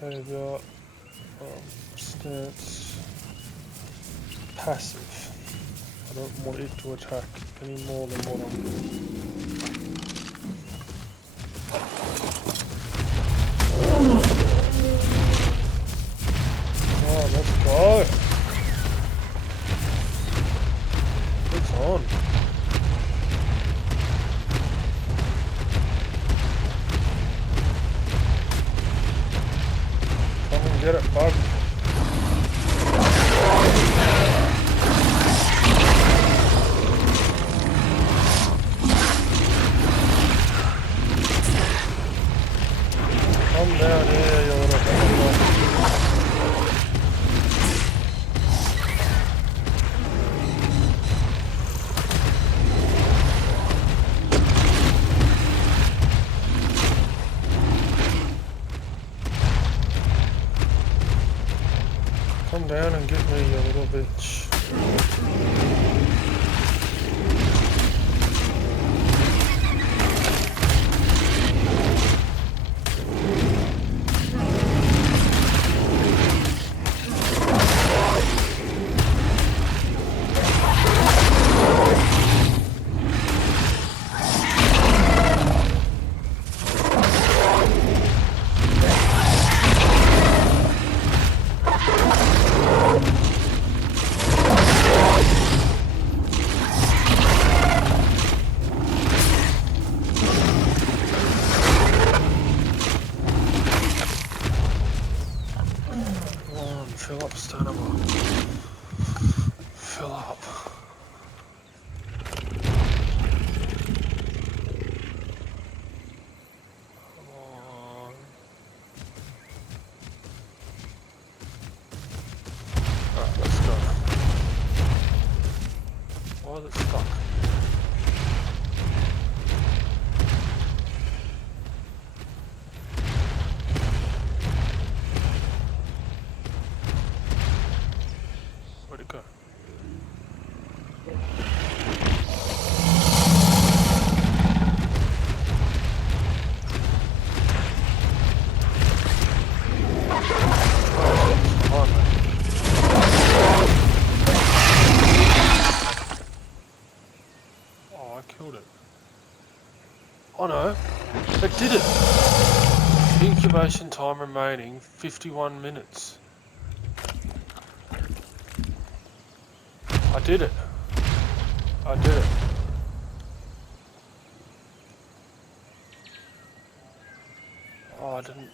behavior, stance, passive. I don't want it to attack any more than what I'm doing. Oh, let's go. It's on. Come and get it, bug. Come down here, you little bugger. Come down and get me, you little bitch. Fill up, stamina. Fill up. Come on. Alright, let's go. Why is it stuck? Where'd it go? Oh, man. Oh, I killed it. Oh no, it did it! Incubation time remaining 51 minutes. I did it. I did it. Oh, I didn't.